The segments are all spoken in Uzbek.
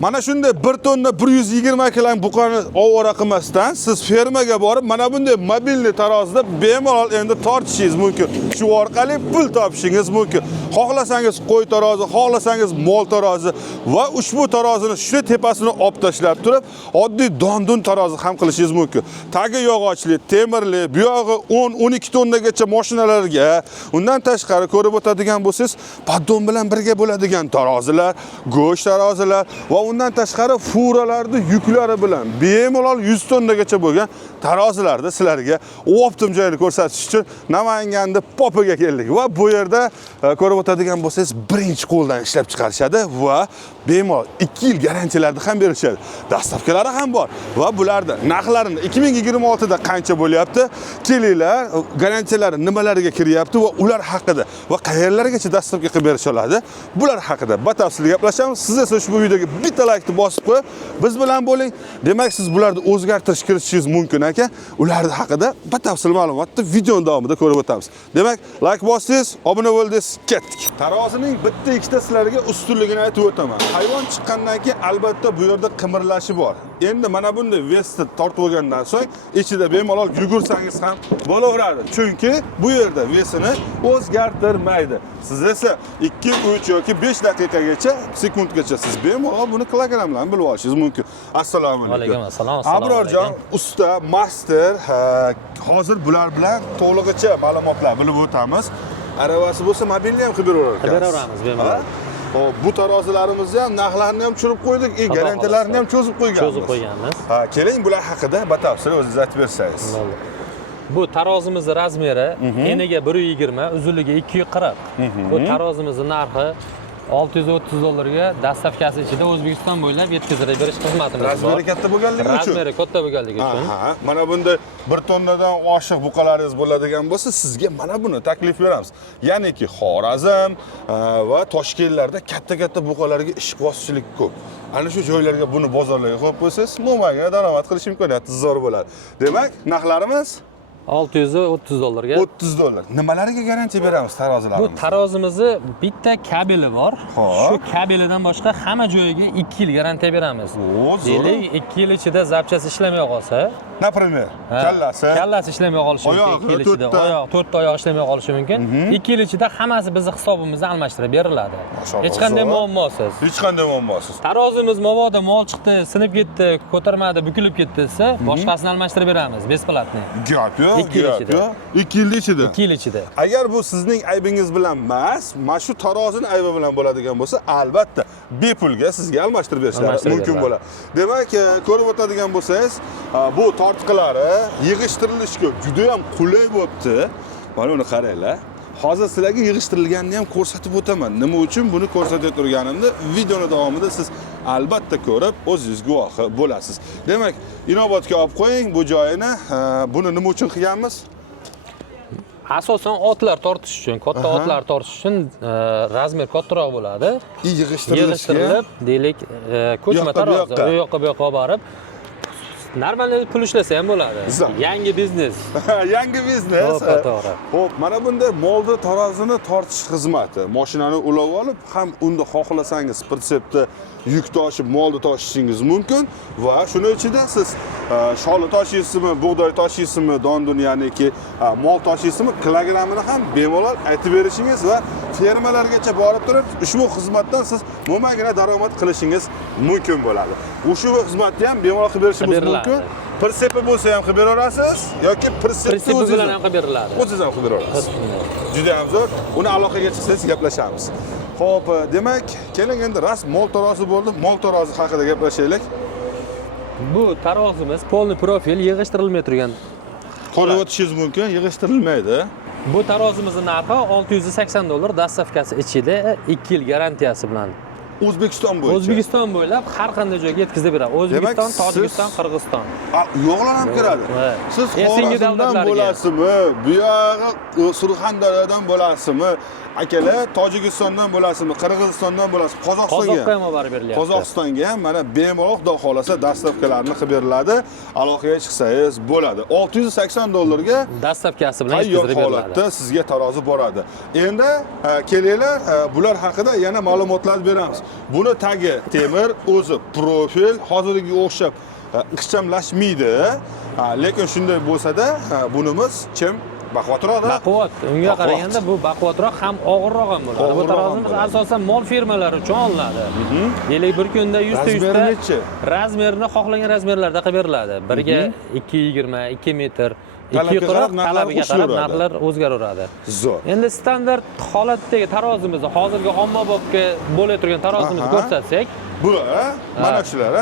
Mana shunday 1 tonna 120 kg buqani ovora qilmasdan siz fermaga borib mana bunday mobilniy tarozida bemalol endi tortishingiz mumkin. Shu orqali pul topishingiz mumkin. Xohlasangiz qo'y tarozi, xohlasangiz mol tarozi va ushbu tarozini shu tepasini olib tashlab turib, oddiy dondun tarozi ham qilishingiz mumkin. Tagi yog'ochli, temirli, bu yog'i 10-12 tonnagacha mashinalarga, undan tashqari ko'rib o'tadigan bo'lsangiz, paddon bilan birga bo'ladigan tarozilar, go'sht tarozilar va undan tashqari furalarning yuklari bilan bemalol 100 tonnagacha bo'lgan tarozilarni sizlarga optim joyini ko'rsatish uchun Namanganda Popiga keldik va bu yerda ko'rib o'tadigan bo'lsangiz birinchi qo'ldan ishlab chiqarishadi va bemalol 2 yil garantiyalarni ham berishadi. Dastavkalari ham bor va bularda narxlarini 2026 da qancha bo'lyapti, kelinglar, garantiyalari nimalarga kiryapti va ular haqida va qayerlargacha dastavka qilib berish oladi, bular haqida batafsil gaplashamiz. Siz esa ushbu videoga bitta laykni bosib qo'yib, biz bilan bo'ling. Demak, siz bularni o'zgartirish kirishingiz mumkin ekan. Ular haqida batafsil ma'lumotni video davomida ko'rib o'tamiz. Demak, like bosingiz, obuna bo'ldingiz, ketdik. Tarozining bitta ikkita sizlarga ustunligini aytib o'taman. Hayvon chiqqandan keyin albatta bu yerda qimirlashi bor. Endi mana bunday vestni tortib olgandan so'ng ichida bemalol yugursangiz ham bo'laveradi. Chunki bu yerda vesini o'zgartirmaydi. Siz esa 2, 3 yoki 5 daqiqagacha, sekundgacha siz bemalol buni kilogramm bilan bilib olishingiz mumkin. Assalomu alaykum. Alaykum assalom. Abrorjon, usta, master, hozir bular bilan to'lig'icha ma'lumotlar bilib o'tamiz. Aravasi bo'lsa mobilni ham qilib beraveramiz. Qilib beraveramiz bemalol. Hop, bu tarozilarimizni ham narxlarini ham tushirib qo'ydik, garantiyalarni ham cho'zib qo'yganmiz. Cho'zib qo'yganmiz. Keling bular haqida batafsil o'zingiz aytib bersangiz. Bu tarozimizning razmeri eniga 120, uzunligi 240. Bu tarozimizning narxi $630 dastavkasi ichida O'zbekiston bo'ylab yetkazib berish xizmatimiz bor. Razmeri katta bo'lganligi uchun. Razmeri katta bo'lganligi uchun. Mana bunda 1 tonnadan oshiq buqalaringiz bo'ladigan bo'lsa, sizga mana buni taklif beramiz. Ya'niki Xorazm va Toshkentlarda katta-katta buqalarga ishqibozchilik ko'p. Ana shu joylarga buni bozorlarga qo'yib qo'ysangiz, mo'maga daromad qilish imkoniyati zo'r bo'ladi. Demak, narxlarimiz $630. $30. Nimalarga garantiya beramiz tarozilarimizga? Bu tarozimizni bitta kabeli bor. Shu kabelidan boshqa hamma joyiga 2 yil garantiya beramiz. Deylik, 2 yil ichida zapchasi ishlamay qolsa, например, kallasi ishlamay qolishi mumkin, 2 yil ichida oyoq, 4 oyoq ishlamay qolishi mumkin. 2 yil ichida hammasi bizning hisobimizda almashtirib beriladi. Hech qanday muammosiz. Hech qanday muammosiz. Tarozimiz mabodo mol chiqdi, sinib ketdi, ko'tarmadi, bukilib ketdi desa, boshqasini almashtirib beramiz, besplatni. Gap yo'q. 2 yil ichida. 2 yil ichida. 2 yil ichida. Agar bu sizning aybingiz bilan emas, mana shu tarozining aybi bilan bo'ladigan bo'lsa, albatta bepulga sizga almashtirib berishlari mumkin bo'ladi. Demak, ko'rib o'tadigan bo'lsangiz, bu tortqilari yig'ishtirilishga juda ham qulay bo'libdi. Mana buni qaranglar. Hozir sizlarga yig'ishtirilganini ham ko'rsatib o'taman. Nima uchun buni ko'rsatib turganimni videoning davomida siz albatta ko'rib, o'zingiz guvohi bo'lasiz. Demak, inobatga olib qo'ying bu joyini. Buni nima uchun qilganmiz? Asosan otlar tortish uchun, katta otlar tortish uchun razmer kattaroq bo'ladi. Yig'ishtirilib, deylik, ko'chma tarozi u yoqqa bu yoqqa borib normalniy pul ishlasa ham bo'ladi. Yangi biznes. Yangi biznes. Xo'p, mana bunda molda tarozini tortish xizmati. Mashinani ulab olib, ham unda xohlasangiz pritsepda yuk toshib, molni toshishingiz mumkin va shuning ichida siz sholi toshiysizmi, bug'doy toshiysizmi, dondun ya'niki mol toshiysizmi, kilogrammini ham bemalol aytib berishingiz va fermalargacha borib turib, ushbu xizmatdan siz mo'magina daromad qilishingiz mumkin bo'ladi. Ushbu xizmatni ham bemalol qilib berishingiz mumkin. Prinsipi bo'lsa ham qilib berasiz yoki prinsipi bilan ham qilib beriladi. O'zingiz ham qilib berasiz. Juda ham zo'r. Uni aloqaga chiqsangiz gaplashamiz. Xo'p, demak, keling endi mol tarozi bo'ldi. Mol tarozi haqida gaplashaylik. Bu tarozimiz polniy profil yig'ishtirilmay turgan. Qo'lga o'tishingiz mumkin, yig'ishtirilmaydi. Bu tarozimizning narxi $680, dastavkasi ichida 2 yil garantiyasi bilan. O'zbekiston bo'yicha. O'zbekiston bo'ylab har qanday joyga yetkazib beradi. O'zbekiston, Tojikiston, Qirg'iziston. Yo'qlar ham kiradi. Siz Xorazmdan bo'lasizmi? Bu yog'i Surxondaryodan bo'lasizmi? Akalar Tojikistondan bo'lasizmi? Qirg'izistondan bo'lasizmi? Qozog'istonga ham olib beryapti. Qozog'istonga ham mana bemalol xudo xolasa dastavkalarni qilib beriladi. Aloqaga chiqsangiz bo'ladi. $680 ga dastavkasi bilan yetkazib beriladi. Holatda sizga tarozi boradi. Endi kelinglar, bular haqida yana ma'lumotlar beramiz. Buni tagi temir, o'zi profil, hozirgiga o'xshab ixchamlashmaydi. Lekin shunday bo'lsa-da, bunimiz kim? Baquvvatroqda. Baquvvat. Unga qaraganda bu baquvvatroq ham og'irroq ham bo'ladi. Bu tarozimiz asosan mol fermalari uchun olinadi. Deylik bir kunda 100 ta 100 ta razmerini xohlagan razmerlarda qilib beriladi. Biriga 2.20, 2 metr, 2.40 talabiga qarab narxlar o'zgaraveradi. Zo'r. Endi standart holatdagi tarozimizni, hozirgi ommabopga bo'la turgan tarozimizni ko'rsatsak, bular, mana shular,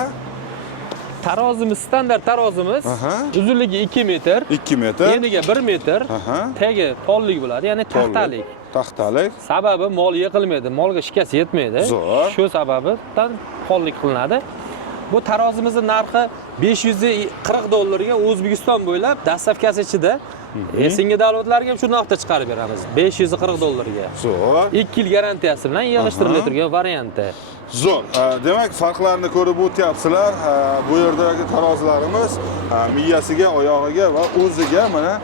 tarozimiz standart tarozimiz uzunligi 2 metr, 2 metr, eniga 1 metr, tagi pollik bo'ladi, ya'ni taxtalik. Taxtalik. Sababi mol yiqilmaydi, molga shikast yetmaydi. Shu sababdan pollik qilinadi. Bu tarozimizning narxi $540 O'zbekiston bo'ylab dastavkasi ichida. Senga davlatlarga ham shu narxda chiqarib beramiz. $540 ga. Zo'r. 2 yil garantiyasi bilan yig'ishtirilib turgan varianti. Zo'r. Demak, farqlarni ko'rib o'tyapsizlar. Bu yerdagi tarozilarimiz miyasiga, oyog'iga va o'ziga mana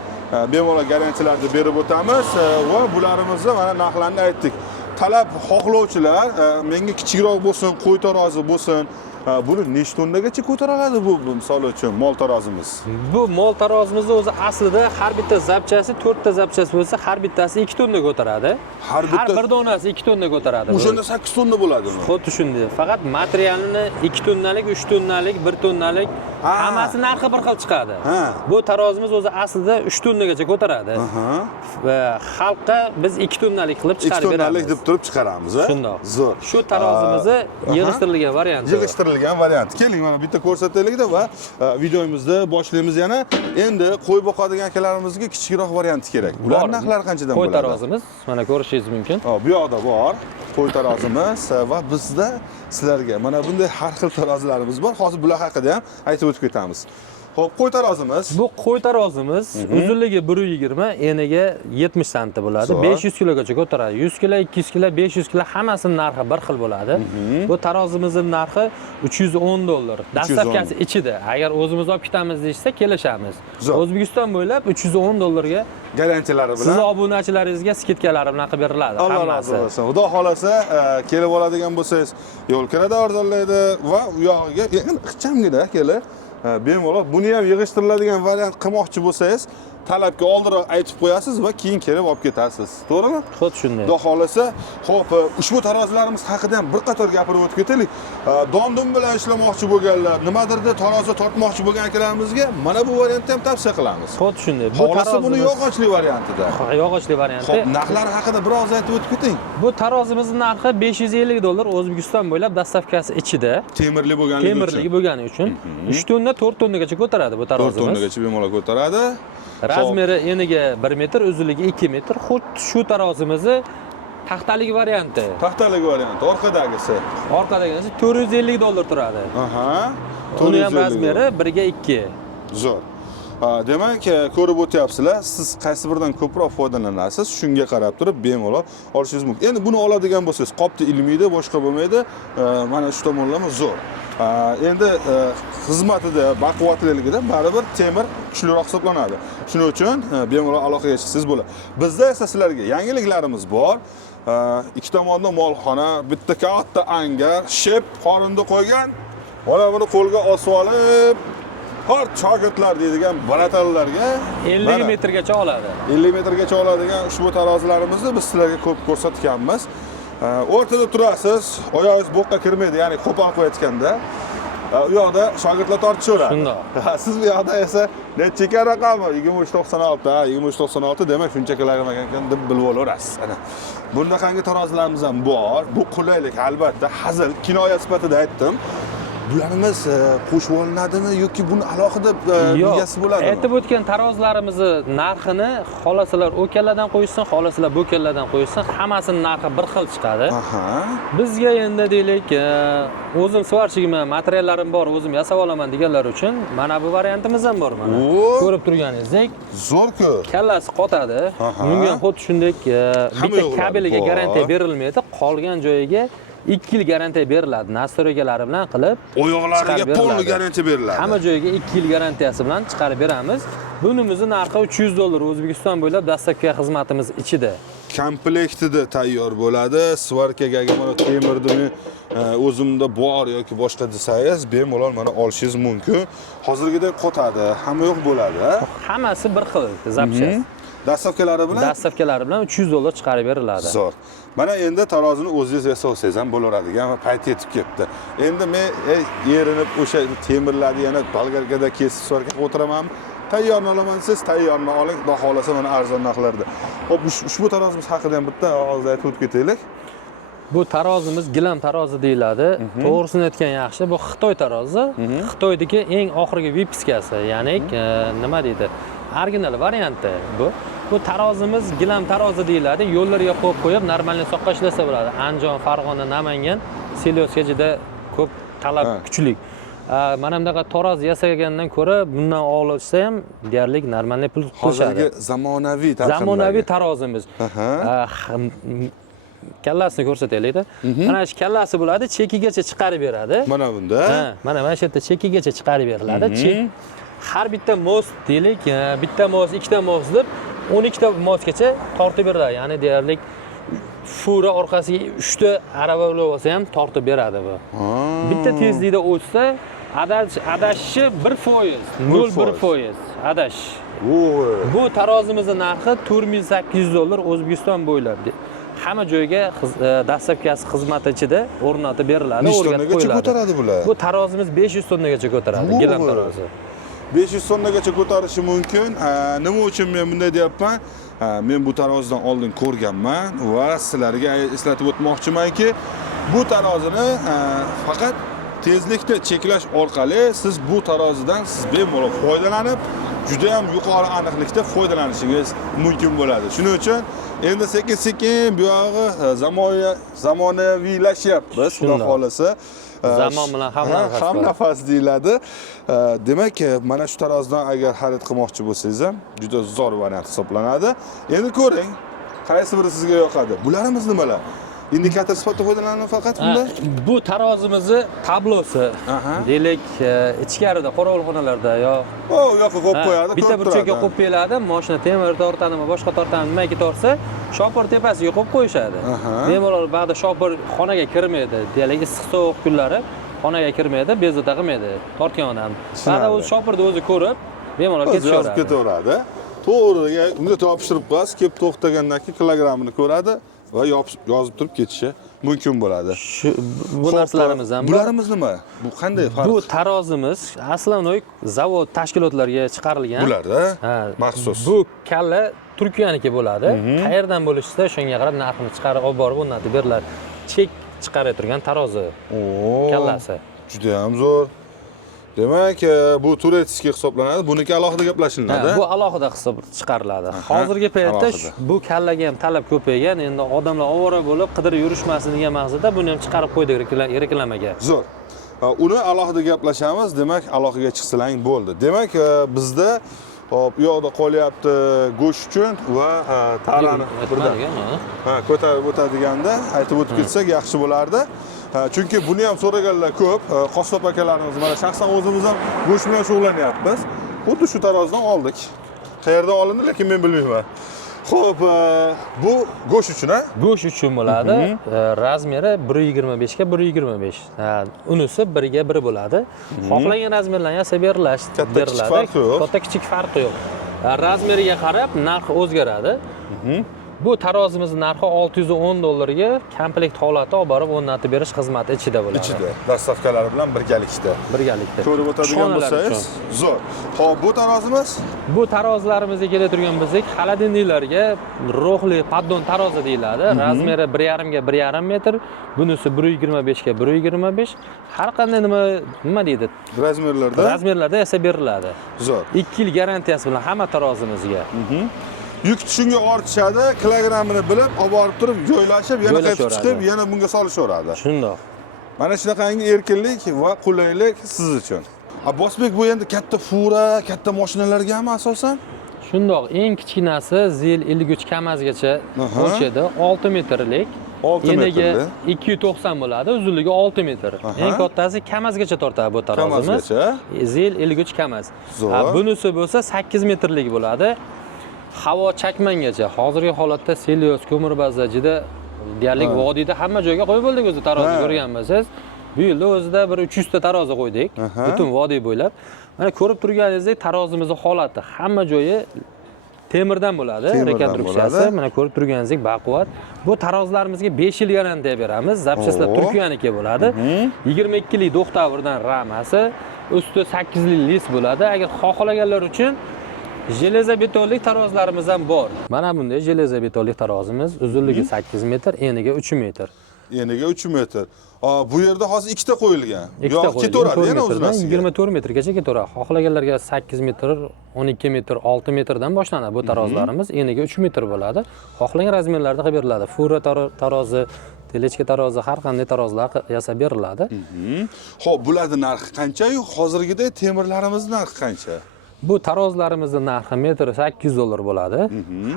bemalol garantiyalarni berib o'tamiz va bularimizni mana narxlarni aytdik. Talab xohlovchilar menga kichikroq bo'lsin, qo'y tarozi bo'lsin, buni nechta tonnagacha ko'tara oladi bu misol uchun mol tarozimiz? Bu mol tarozimizning o'zi aslida har bitta zapchasi 4 ta zapchasi bo'lsa, har bittasi 2 tonna ko'taradi. Har bir donasi 2 tonna ko'taradi. O'shanda 8 tonna bo'ladimi? Xuddi shunday. Faqat materialini 2 tonnalik, 3 tonnalik, 1 tonnalik hammasi narxi bir xil chiqadi. Bu tarozimiz o'zi aslida 3 tonnagacha ko'taradi. Va xalqqa biz 2 tonnalik qilib chiqarib beramiz. 2 tonnalik deb turib chiqaramiz, Shundoq. Zo'r. Shu tarozimizni yig'ishtirilgan varianti. Yig'ishtirilgan variant. Keling, mana bitta ko'rsataylik-da va videomizni boshlaymiz yana. Endi qo'y boqadigan akalarimizga kichikroq varianti kerak. Ular narxlari qanchadan bo'ladi? Qo'y tarozimiz mana ko'rishingiz mumkin. Bu yoqda bor. Qo'y tarozimiz va bizda sizlarga mana bunday har xil tarozilarimiz bor. Hozir bular haqida ham aytib o'tib ketamiz. Xo'p, qo'y tarozimiz. Bu qo'y tarozimiz uzunligi 1.20, eniga 70 sm bo'ladi. 500 kilogacha ko'taradi. 100 kilo, 200 kilo, 500 kilo hammasining narxi bir xil bo'ladi. Bu tarozimizning narxi $310. Dastavkasi ichida. Agar o'zimiz olib ketamiz deysa, kelishamiz. O'zbekiston bo'ylab $310 ga garantiyalari bilan siz obunachilaringizga skidkalari bilan qilib beriladi. Alloh razı bo'lsin. Xudo xolasa, kelib oladigan bo'lsangiz, yo'l kirada arzonlaydi va u yog'iga ixchamgina kelib bemalol buni ham yig'ishtiriladigan variant qilmoqchi bo'lsangiz, talabga oldinroq aytib qo'yasiz va keyin kelib olib ketasiz. To'g'rimi? Xuddi shunday. Xudo xolasa, xo'p, ushbu tarozilarimiz haqida ham bir qator gapirib o'tib ketaylik. Dondun bilan ishlamoqchi bo'lganlar, nimadirda tarozi tortmoqchi bo'lgan akalarimizga mana bu variantni ham tavsiya qilamiz. Xuddi shunday. Bu tarozi buni yog'ochli variantida. Yog'ochli varianti. Xo'p, narxlari haqida biroz aytib o'tib keting. Bu tarozimizning narxi $550 O'zbekiston bo'ylab dastavkasi ichida. Temirli bo'lgani uchun 3 tonna, 4 tonnagacha ko'taradi bu tarozimiz. 4 tonnagacha bemalol ko'taradi. Razmeri eniga 1 metr, uzunligi 2 metr. Xuddi shu tarozimizni taxtalik varianti. Taxtalik varianti. Orqadagisi $450 turadi. Uni ham razmeri 1 ga 2. Zo'r. Demak, ko'rib o'tyapsizlar, siz qaysi biridan ko'proq foydalanasiz, shunga qarab turib bemalol olishingiz mumkin. Endi buni oladigan bo'lsangiz, qopni ilmaydi, boshqa bo'lmaydi. Mana shu tomonlama zo'r. Endi xizmatida, baquvvatliligida baribir temir kuchliroq hisoblanadi. Shuning uchun bemalol aloqaga chiqsangiz bo'ladi. Bizda esa sizlarga yangiliklarimiz bor. Ikki tomonda molxona, bitta katta angar, shep qorinda qo'ygan. Mana buni qo'lga osib olib, har shogirdlar deydigan baratallarga 50 metrgacha oladi. 50 metrgacha oladigan ushbu tarozilarimizni biz sizlarga ko'p ko'rsatganmiz. O'rtada turasiz, oyog'ingiz bo'qqa kirmaydi, ya'ni qo'pol qo'yayotganda. U yoqda shogirdlar tortishaveradi. Shundoq. Siz bu yoqda esa necha ekan raqami? 2396, 2396 demak shuncha kilogramm ekan deb bilib olaverasiz. Ana. Bundaqangi tarozilarimiz ham bor. Bu qulaylik albatta, hazil, kinoya sifatida aytdim. Bularimiz qo'shib olinadimi yoki buni alohida miyasi bo'ladimi? Aytib o'tgan tarozilarimizni narxini xolasalar o kalladan qo'yishsin, xolasalar bu kalladan qo'yishsin, hammasining narxi bir xil chiqadi. Bizga endi deylik, o'zim svarchigim, materiallarim bor, o'zim yasab olaman deganlar uchun mana bu variantimiz ham bor mana. Ko'rib turganingizdek, zo'r-ku. Kallasi qotadi. Bunga ham xuddi shunday bitta kabeliga garantiya berilmaydi, qolgan joyiga 2 yil garantiya beriladi. Nastroykalari bilan qilib, oyoqlariga polni garantiya beriladi. Hamma joyiga 2 yil garantiyasi bilan chiqarib beramiz. Bunimizning narxi $300 O'zbekiston bo'ylab dastavka xizmatimiz ichida. komplektida tayyor bo'ladi. Svarkaga agar mana temirni o'zimda bor yoki boshqa desangiz, bemalol mana olishingiz mumkin. Hozirgidek qotadi, hamma yo'q bo'ladi. Hammasi bir xil zapchast. Dastavkalari bilan? Dastavkalari bilan $300 chiqarib beriladi. Zo'r. Mana endi tarozini o'zingiz yasasangiz ham bo'laveradigan va payt yetib ketdi. Endi men yerinib o'sha temirlarni yana bolgarkada kesib svarka o'tiraman. Tayyorni olaman, siz tayyorni oling, xudo xolasa mana arzon narxlarda. Xo'p, ushbu tarozimiz haqida ham bitta hozir aytib o'tib ketaylik. Bu tarozimiz gilam tarozi deyiladi. To'g'risini aytgan yaxshi. Bu Xitoy tarozi. Xitoydagi eng oxirgi vipiskasi, ya'ni nima deydi? Original varianti bu. Bu tarozimiz gilam tarozi deyiladi. Yo'llarga qo'yib, normalniy soqqa ishlasa bo'ladi. Andijon, Farg'ona, Namangan, Selyosga juda ko'p talab kuchli. Mana bunaqa taroz yasagandan ko'ra bundan olishsa ham deyarli normalniy pul qo'shadi. Hozirgi zamonaviy Zamonaviy tarozimiz. Kallasini ko'rsataylik-da. Mana shu kallasi bo'ladi, chekigacha chiqarib beradi. Mana bunda. Mana shu yerda chekigacha chiqarib beriladi. Har bitta mos deylik, bitta mos, ikkita mos deb 12 ta mosgacha tortib beradi. Ya'ni deyarli fura orqasiga 3 ta arava bo'lsa ham tortib beradi bu. Bitta tezlikda o'tsa, adashishi 1%, 0.1% adash. Bu tarozimizning narxi $4800 O'zbekiston bo'ylab. Hamma joyga dastavkasi xizmati ichida o'rnatib beriladi, o'rgatib qo'yiladi. Ko'taradi bular? Bu tarozimiz 500 tonnagacha ko'taradi, gilam tarozi. 500 tonnagacha ko'tarishi mumkin. Nima uchun men bunday deyapman? Men bu tarozidan oldin ko'rganman va sizlarga eslatib o'tmoqchimanki, bu tarozini faqat tezlikni cheklash orqali siz bu tarozidan bemalol foydalanib, juda ham yuqori aniqlikda foydalanishingiz mumkin bo'ladi. Shuning uchun endi sekin-sekin bu yog'i zamonaviylashyapmiz, xudo xolasa. Zamon bilan ham nafas deyiladi. Demak, mana shu tarozidan agar xarid qilmoqchi bo'lsangiz ham juda zo'r variant hisoblanadi. Endi ko'ring, qaysi biri sizga yoqadi. Bularimiz nimalar? Indikator sifatida foydalanadi faqat bunda? Bu tarozimizni tablosi. Deylik, ichkarida qorovulxonalarda yo yo'q qo'yib qo'yadi, bitta burchakka qo'yib qo'yiladi, mashina temir tortadimi, boshqa tortadimi, nimaga tortsa, shopir tepasiga qo'yib qo'yishadi. Bemalol ba'da shopir xonaga kirmaydi. Deylik, issiq sovuq kunlari xonaga kirmaydi, bezovta qilmaydi tortgan odam. Ba'da o'zi shopirni o'zi ko'rib, bemalol ketaveradi. To'g'riga unda topshirib qo'yasiz, kelib to'xtagandan keyin kilogrammini ko'radi va yozib turib ketishi mumkin bo'ladi. Bu narsalarimiz ham. Bularimiz nima? Bu qanday farq? Bu tarozimiz aslonoy zavod tashkilotlarga chiqarilgan. Bularda maxsus. Bu kalla Turkiyaniki bo'ladi. Qayerdan bo'lishsa, o'shanga qarab narxini chiqarib olib borib o'rnatib beriladi. Chek chiqarib turgan tarozi. Kallasi. Juda ham zo'r. Demak, bu turetskiy hisoblanadi. Buniki alohida gaplashilinadi. Bu alohida hisob chiqariladi. Hozirgi paytda bu kallaga ham talab ko'paygan. Endi odamlar ovora bo'lib qidirib yurishmasin degan maqsadda buni ham chiqarib qo'ydik reklamaga. Zo'r. Uni alohida gaplashamiz. Demak, aloqaga chiqsalang bo'ldi. Demak, bizda hop, u yoqda qolyapti go'sht uchun va tarani ko'tarib o'tadiganda aytib o'tib ketsak yaxshi bo'lardi. Chunki buni ham so'raganlar ko'p. Qassob akalarimiz, mana shaxsan o'zimiz ham go'sht bilan shug'ullanyapmiz. Xuddi shu tarozidan oldik. Qayerdan olindi, lekin men bilmayman. Xo'p, bu go'sht uchun, ha? Go'sht uchun bo'ladi. Razmeri 1.25 ga 1.25. Unisi 1 ga 1 bo'ladi. Xohlagan razmerlarni yasab beriladi. Katta kichik farqi yo'q. Razmeriga qarab narxi o'zgaradi. Bu tarozimiz narxi $610 ga komplekt holatda olib borib o'rnatib berish xizmati ichida bo'ladi. Ichida, dastavkalari bilan birgalikda. Ko'rib o'tadigan bo'lsangiz, zo'r. Xo'p, bu tarozimiz? Bu tarozilarimizga kela turgan bizlik xolodilniklarga ro'hli paddon tarozi deyiladi. Razmeri 1.5 ga 1.5 metr, bunisi 1.25 ga 1.25. Har qanday nima deydi? Razmerlarda yasab beriladi. Zo'r. 2 yil garantiyasi bilan hamma tarozimizga. Yuk tushunga ortishadi, kilogrammini bilib, olib borib turib, joylashib, yana qaytib chiqib, yana bunga solishaveradi. Shundoq. Mana shunaqangi erkinlik va qulaylik siz uchun. Bosbek, bu endi katta fura, katta mashinalargami asosan? Shundoq, eng kichkinasi ZL 53 KAMAZgacha o'lchaydi, 6 metrlik. 6 metrli. Eniga 290 bo'ladi, uzunligi 6 metr. Eng kattasi KAMAZgacha tortadi bu tarozimiz. ZL 53 KAMAZ. Bunisi bo'lsa 8 metrlik bo'ladi. havo chakmangacha. Hozirgi holatda Selios, Ko'mirbaza juda deyarli vodiyda hamma joyga qo'yib bo'ldik o'zi tarozni ko'rganmisiz. Bu yilda o'zida bir 300 ta tarozi qo'ydik, butun vodiy bo'ylab. Mana ko'rib turganingizdek tarozimizning holati hamma joyi temirdan bo'ladi, rekonstruksiyasi. Mana ko'rib turganingizdek baquvvat. Bu tarozlarimizga 5 yil garantiya beramiz. Zapchastlar Turkiyaniki bo'ladi. 22 lik Do'xtavrdan ramasi, usti 8 lik lis bo'ladi. Agar xohlaganlar uchun Jelezobetonlik tarozlarimiz ham bor. Mana bunday jelezobetonlik tarozimiz, uzunligi 8 metr, eniga 3 metr. Eniga 3 metr. Bu yerda hozir ikkita qo'yilgan. Yo'q, ketaveradi yana o'zinasiga. 24 metrgacha ketaveradi. Xohlaganlarga 8 metr, 12 metr, 6 metrdan boshlanadi bu tarozlarimiz. Eniga 3 metr bo'ladi. Xohlagan razmerlarda qilib beriladi. Fura tarozi, telechka tarozi, har qanday tarozlar yasab beriladi. Xo'p, bularning narxi qancha-yu? Hozirgidek temirlarimiz narxi qancha? Bu tarozlarimizning narxi metri $800 bo'ladi.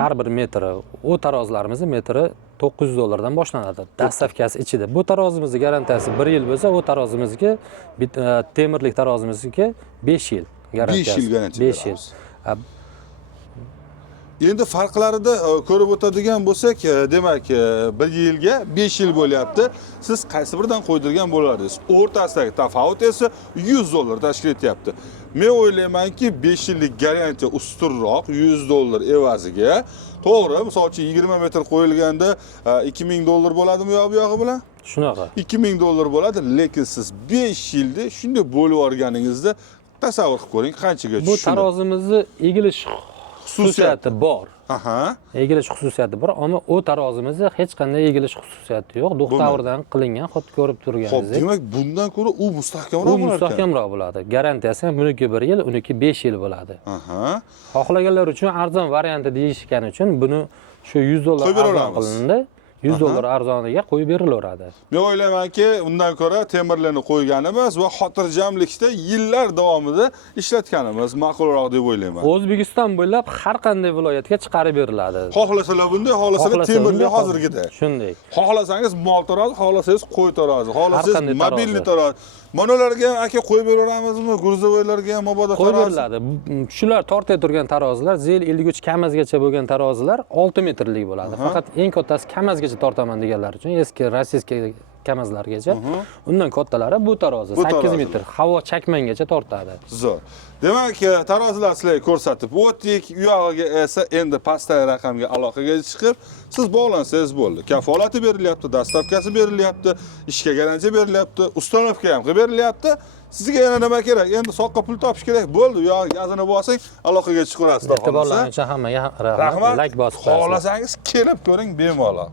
Har bir metri, u tarozlarimizni metri $900 boshlanadi. Dastavkasi ichida. Bu tarozimizning garantiyasi 1 yil bo'lsa, u tarozimizga temirlik tarozimizga 5 yil garantiyasi. 5 yil garantiya. 5 yil. Endi farqlarida ko'rib o'tadigan bo'lsak, demak, 1 yilga 5 yil bo'lyapti. Siz qaysi biridan qo'ydirgan bo'lardingiz? O'rtasidagi tafovut esa $100 tashkil etyapti. Men o'ylaymanki, 5 yillik garantiya ustunroq $100 evaziga. To'g'ri, misol uchun 20 metr qo'yilganda $2000 bo'ladimi bu yog'i bilan? Shunaqa. $2000 bo'ladi, lekin siz 5 yilda shunday bo'lib olganingizda tasavvur qilib ko'ring, qanchaga tushadi. Bu tarozimizni egilish xususiyati bor. Egilish xususiyati bor, ammo u tarozimizda hech qanday egilish xususiyati yo'q. Do'xtavrdan qilingan, xuddi ko'rib turganingizdek. Xo'p, demak, bundan ko'ra u mustahkamroq bo'ladi. U mustahkamroq bo'ladi. Garantiyasi ham buniki 1 yil, uniki 5 yil bo'ladi. Xohlaganlar uchun arzon varianti deyishgani uchun buni shu $100 arzon qilindi. $100 arzoniga qo'yib berilaveradi. Men o'ylaymanki, undan ko'ra temirlarni qo'yganimiz va xotirjamlikda yillar davomida ishlatganimiz ma'qulroq deb o'ylayman. O'zbekiston bo'ylab har qanday viloyatga chiqarib beriladi. Xohlasalar bunday, xohlasalar temirli hozirgidek. Shunday. Xohlasangiz mol tarozi, xohlasangiz qo'y tarozi, xohlasangiz mobilniy tarozi. Manalarga ham aka qo'yib beraveramizmi? Gruzovoylarga ham mabodo tarozi. Qo'yib beriladi. Shular tortib turgan tarozlar, zel 53 kamazgacha bo'lgan tarozlar 6 metrlik bo'ladi. Faqat eng kattasi kamazgacha tortaman deganlar uchun, eski rossiyskiy kamazlargacha. Undan kattalari bu tarozi 8 metr, havo chakmangacha tortadi. Zo'r. Demak, tarozilar sizlarga ko'rsatib o'tdik. U yog'iga esa endi pastdagi raqamga aloqaga chiqib, siz bog'lansangiz bo'ldi. Kafolati berilyapti, dastavkasi berilyapti, ishga garantiya berilyapti, ustanovka ham qilib berilyapti. Sizga yana nima kerak? Endi soqqa pul topish kerak. Bo'ldi, yo gazini bosing, aloqaga chiqaverasiz. E'tiborlaringiz uchun hammaga rahmat. Like bosib qo'yasiz. Xohlasangiz kelib ko'ring bemalol.